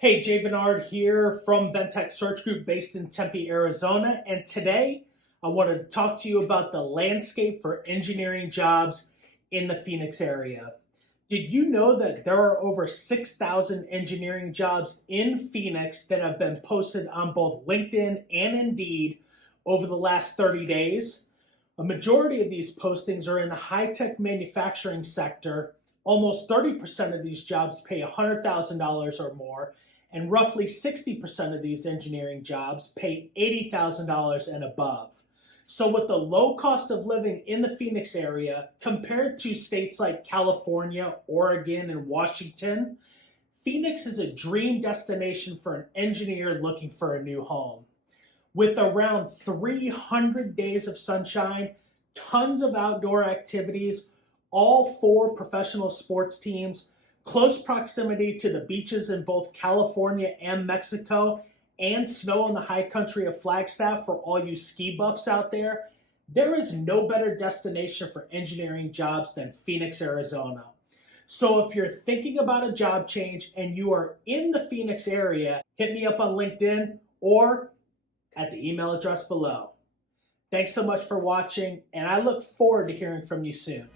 Hey, Veniard here from Ventech Search Group based in Tempe, Arizona. And today I wanted to talk to you about the landscape for engineering jobs in the Phoenix area. Did you know that there are over 6,000 engineering jobs in Phoenix that have been posted on both LinkedIn and Indeed over the last 30 days? A majority of these postings are in the high-tech manufacturing sector. Almost 30% of these jobs pay $100,000 or more, and roughly 60% of these engineering jobs pay $80,000 and above. So with the low cost of living in the Phoenix area compared to states like California, Oregon, and Washington, Phoenix is a dream destination for an engineer looking for a new home. With around 300 days of sunshine, tons of outdoor activities, all 4 professional sports teams, close proximity to the beaches in both California and Mexico, and snow in the high country of Flagstaff for all you ski buffs out there, there is no better destination for engineering jobs than Phoenix, Arizona. So if you're thinking about a job change and you are in the Phoenix area, hit me up on LinkedIn or at the email address below. Thanks so much for watching, and I look forward to hearing from you soon.